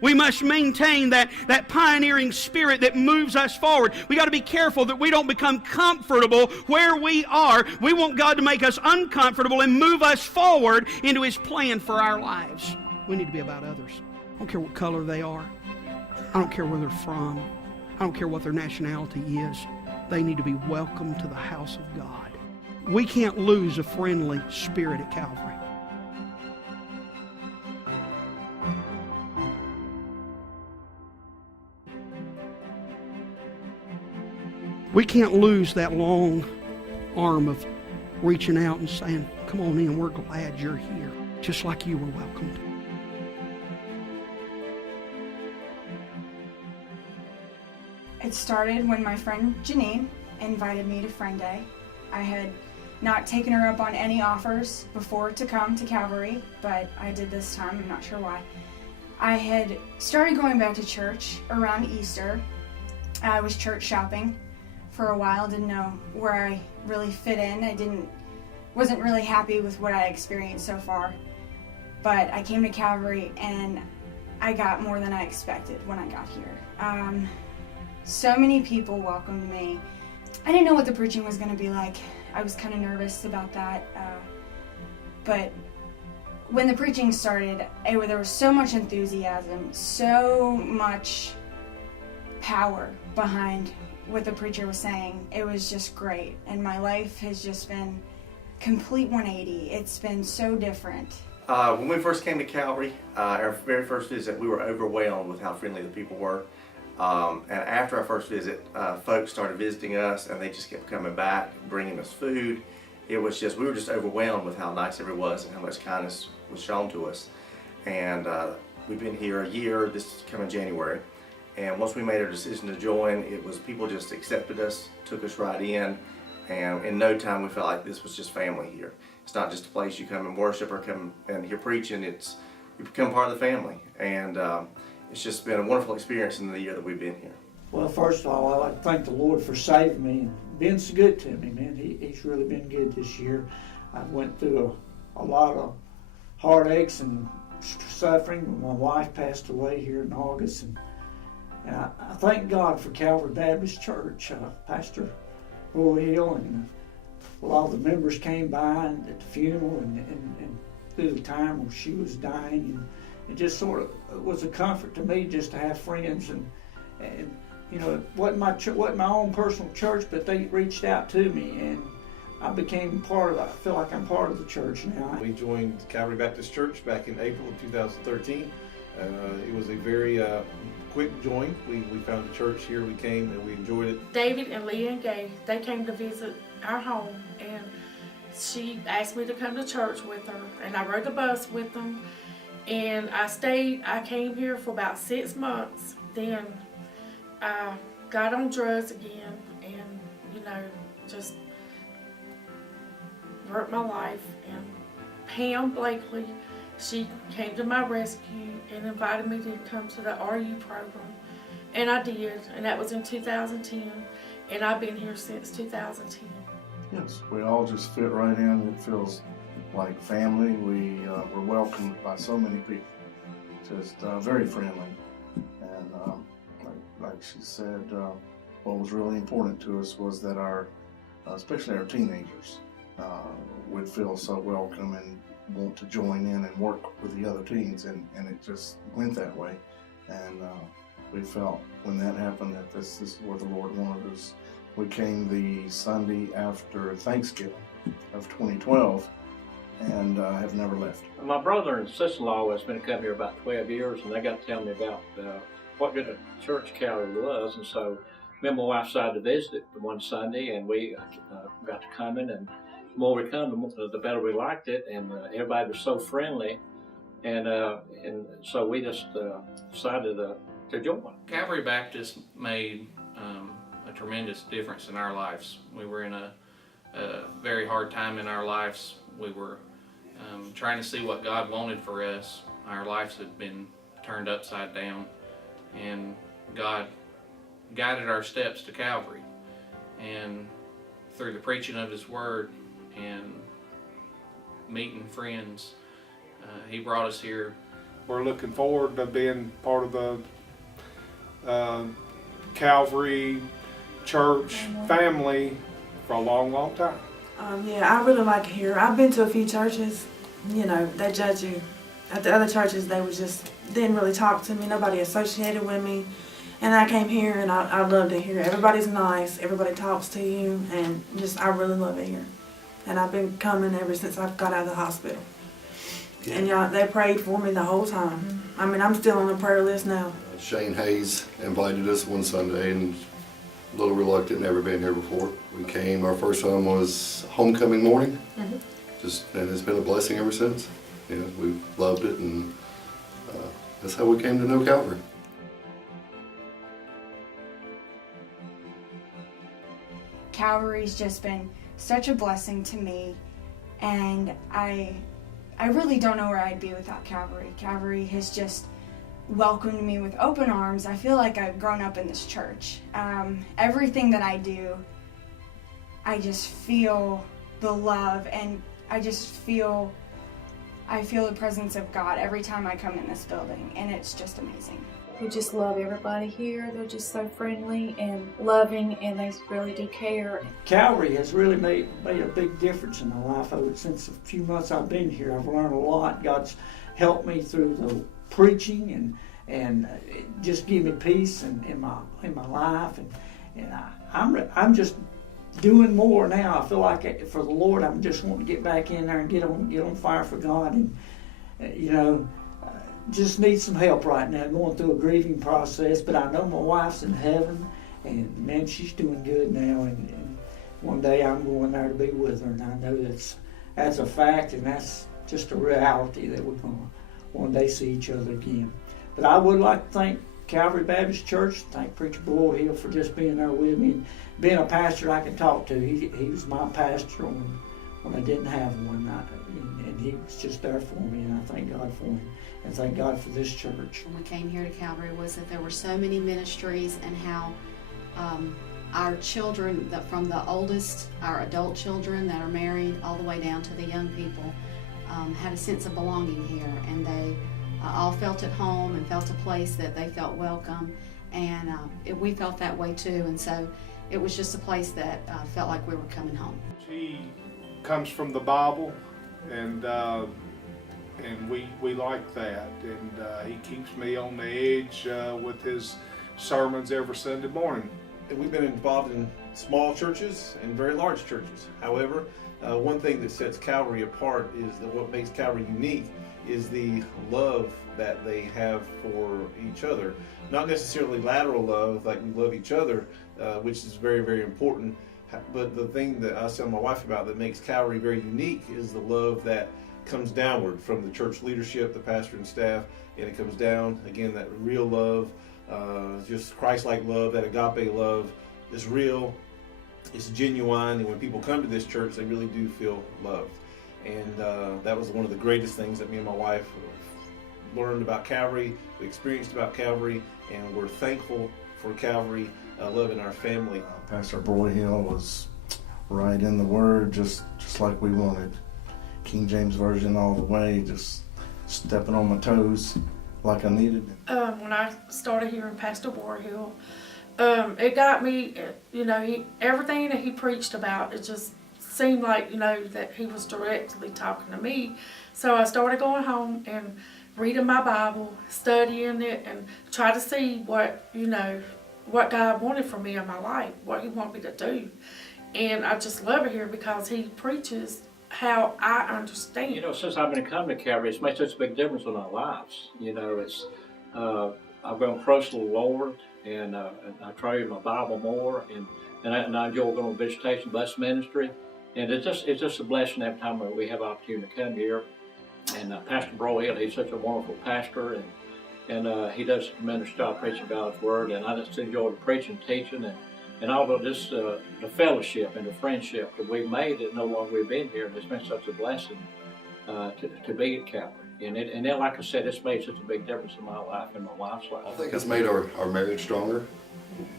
We must maintain that pioneering spirit that moves us forward. We got to be careful that we don't become comfortable where we are. We want God to make us uncomfortable and move us forward into His plan for our lives. We need to be about others. I don't care what color they are. I don't care where they're from. I don't care what their nationality is. They need to be welcome to the house of God. We can't lose a friendly spirit at Calvary. We can't lose that long arm of reaching out and saying, come on in, we're glad you're here, just like you were welcomed. It started when my friend Janine invited me to Friend Day. I had not taken her up on any offers before to come to Calvary, but I did this time, I'm not sure why. I had started going back to church around Easter. I was church shopping for a while, didn't know where I really fit in. Wasn't really happy with what I experienced so far. But I came to Calvary and I got more than I expected when I got here. So many people welcomed me. I didn't know what the preaching was going to be like. I was kind of nervous about that. But when the preaching started, there was so much enthusiasm, so much power behind what the preacher was saying. It was just great. And my life has just been complete 180. It's been so different. When we first came to Calvary, our very first visit, we were overwhelmed with how friendly the people were. And after our first visit, folks started visiting us and they just kept coming back, bringing us food. We were just overwhelmed with how nice everyone was and how much kindness was shown to us. And we've been here a year, this coming January. And once we made our decision to join, people just accepted us, took us right in, and in no time we felt like this was just family here. It's not just a place you come and worship or come and hear preaching, you become part of the family. And it's just been a wonderful experience in the year that we've been here. Well, first of all, I'd like to thank the Lord for saving me and being so good to me, man. He's really been good this year. I went through a lot of heartaches and suffering when my wife passed away here in August. And I thank God for Calvary Baptist Church. Pastor Hill and a lot of the members came by at the funeral and through the time when she was dying. And it just sort of was a comfort to me just to have friends. And you know, it wasn't my own personal church, but they reached out to me and I became part of it. I feel like I'm part of the church now. We joined Calvary Baptist Church back in April of 2013. It was a very quick join. We found a church here, we came and we enjoyed it. David and Leah and Gay, they came to visit our home and she asked me to come to church with her and I rode the bus with them and I came here for about 6 months. Then I got on drugs again and, you know, just hurt my life. And Pam Blakely, she came to my rescue and invited me to come to the RU program. And I did, and that was in 2010, and I've been here since 2010. Yes, we all just fit right in. It feels like family. We're welcomed by so many people, just very friendly. And like she said, what was really important to us was that especially our teenagers, would feel so welcome and want to join in and work with the other teens, and it just went that way. And we felt when that happened that this is where the Lord wanted us. We came the Sunday after Thanksgiving of 2012 and have never left. My brother and sister-in-law has been coming here about 12 years, and they got to tell me about what good a church Calvary was. And so me and my wife decided to visit it one Sunday, and we got to coming, and the more we come, the better we liked it, and everybody was so friendly, and so we just decided to join. Calvary Baptist made a tremendous difference in our lives. We were in a very hard time in our lives. We were trying to see what God wanted for us. Our lives had been turned upside down, and God guided our steps to Calvary. And through the preaching of His Word and meeting friends, He brought us here we're looking forward to being part of the Calvary Church family for a long, long time. Yeah, I really like it here. I've been to a few churches. You know, they judge you. At the other churches, they didn't really talk to me. Nobody associated with me. And I came here, and I loved it here. Everybody's nice. Everybody talks to you, and I really love it here. And I've been coming ever since I got out of the hospital. And y'all, they prayed for me the whole time. I mean, I'm still on the prayer list now. Shane Hayes invited us one Sunday, and a little reluctant, never been here before. We came, our first time was homecoming morning. And it's been a blessing ever since. You know, we've loved it, and that's how we came to know Calvary. Calvary's just been such a blessing to me, and I really don't know where I'd be without Calvary. Calvary has just welcomed me with open arms. I feel like I've grown up in this church. Everything that I do, I just feel the love, and I feel the presence of God every time I come in this building, and it's just amazing. We just love everybody here. They're just so friendly and loving, and they really do care. Calvary has really made a big difference in my life. Since a few months I've been here, I've learned a lot. God's helped me through the preaching and just give me peace in my life, and I'm just doing more now. I feel like for the Lord, I'm just wanting to get back in there and get on fire for God, and you know, just need some help right now, going through a grieving process. But I know my wife's in heaven, and man, she's doing good now, and one day I'm going there to be with her, and I know that's a fact, and that's just a reality that we're going to one day see each other again. But I would like to thank Calvary Baptist Church, thank Preacher Boyle Hill for just being there with me and being a pastor I can talk to. He was my pastor when I didn't have one, and he was just there for me, and I thank God for him, and thank God for this church. When we came here to Calvary was that there were so many ministries, and how our children, from the oldest, our adult children that are married, all the way down to the young people, had a sense of belonging here, and they all felt at home and felt a place that they felt welcome, and we felt that way too, and so it was just a place that felt like we were coming home. He comes from the Bible, and we like that, and he keeps me on the edge with his sermons every Sunday morning. We've been involved in small churches and very large churches. However, one thing that sets Calvary apart is that what makes Calvary unique is the love that they have for each other. Not necessarily lateral love, like we love each other, which is very, very important. But the thing that I tell my wife about that makes Calvary very unique is the love that comes downward from the church leadership, the pastor and staff, and it comes down, again, that real love, just Christ-like love, that agape love is real, it's genuine, and when people come to this church, they really do feel loved. And that was one of the greatest things that me and my wife learned about Calvary, we experienced about Calvary, and we're thankful for Calvary loving our family. Pastor Broyhill was right in the Word, just like we wanted. King James Version all the way, just stepping on my toes like I needed. When I started hearing Pastor Warhill, it got me, you know, everything that he preached about, it just seemed like, you know, that he was directly talking to me. So I started going home and reading my Bible, studying it, and try to see what, you know, what God wanted for me in my life, what he wanted me to do. And I just love it here because he preaches how I understand. You know, since I've been coming to Calvary, it's made such a big difference in our lives. You know, it's I've grown close to the Lord, and I try my Bible more, and I enjoy going to visitation bus ministry, and it's just a blessing every time we have opportunity to come here. And Pastor Broyhill, he's such a wonderful pastor, and he does a tremendous job preaching God's Word, and I just enjoy the preaching, teaching, and all of this, the fellowship and the friendship that we've made that no longer we've been here. It's been such a blessing to be at Calvary. And then, like I said, it's made such a big difference in my life and my wife's life. I think it's made our marriage stronger.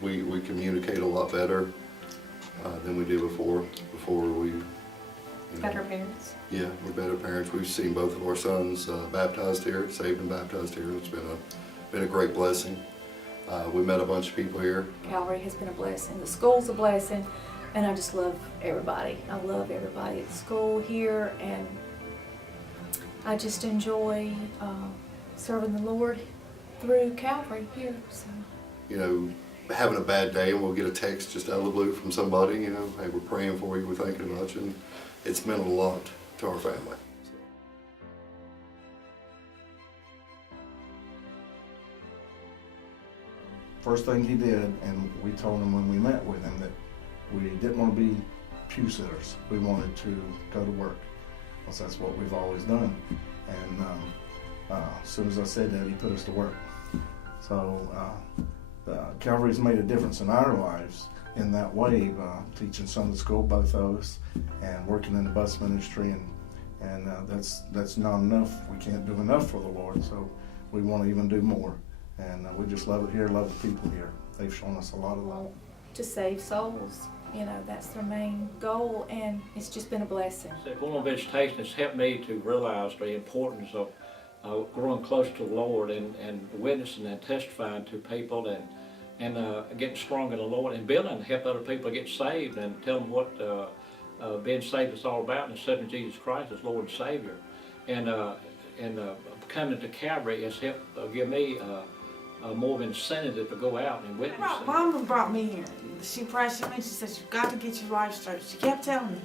We communicate a lot better than we did before we You know, Better parents. Yeah, we're better parents. We've seen both of our sons baptized here, saved and baptized here. It's been a great blessing. We met a bunch of people here. Calvary has been a blessing. The school's a blessing, and I just love everybody. I love everybody at the school here, and I just enjoy serving the Lord through Calvary here. So. You know, having a bad day and we'll get a text just out of the blue from somebody, you know, hey, we're praying for you, we're thinking about you, and it's meant a lot to our family. First thing he did, and we told him when we met with him that we didn't want to be pew sitters. We wanted to go to work, because that's what we've always done. And as soon as I said that, he put us to work. So Calvary's made a difference in our lives in that way, teaching Sunday school, both of us, and working in the bus ministry, and that's not enough. We can't do enough for the Lord, so we want to even do more. And we just love it here, love the people here. They've shown us a lot of love. To save souls, you know, that's their main goal, and it's just been a blessing. Going on visitation has helped me to realize the importance of growing close to the Lord and witnessing and testifying to people and getting strong in the Lord and building and help other people get saved and tell them what being saved is all about and accepting Jesus Christ as Lord and Savior. And coming to Calvary has helped give me more of an incentive to go out and witness. Mama brought me here. She pressured me. She said, "You've got to get your life straight." She kept telling me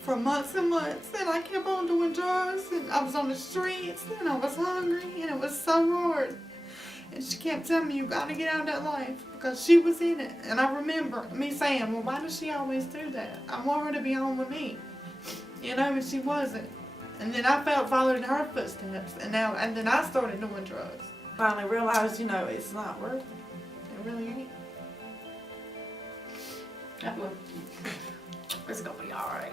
for months and months, and I kept on doing drugs, and I was on the streets, and I was hungry, and it was so hard. And she kept telling me, "You got to get out of that life," because she was in it. And I remember me saying, "Well, why does she always do that? I want her to be home with me," you know, and she wasn't. And then I felt following her footsteps, and then I started doing drugs. Finally realized, you know, it's not worth it. It really ain't. It's gonna be all right.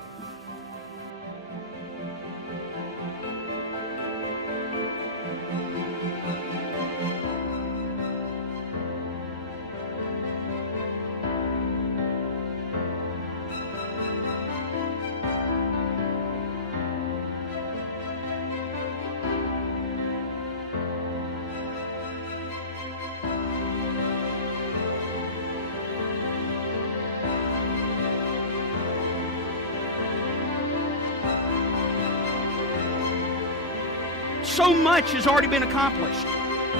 So much has already been accomplished.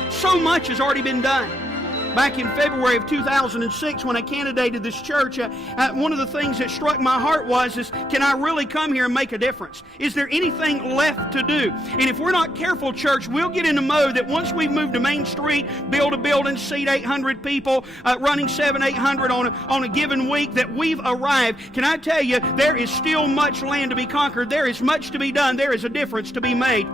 So much has already been done. Back in February of 2006, when I candidated this church, one of the things that struck my heart was, can I really come here and make a difference? Is there anything left to do? And if we're not careful, church, we'll get in the mode that once we've moved to Main Street, build a building, seat 800 people, running 700-800 on a given week, that we've arrived. Can I tell you, there is still much land to be conquered. There is much to be done. There is a difference to be made.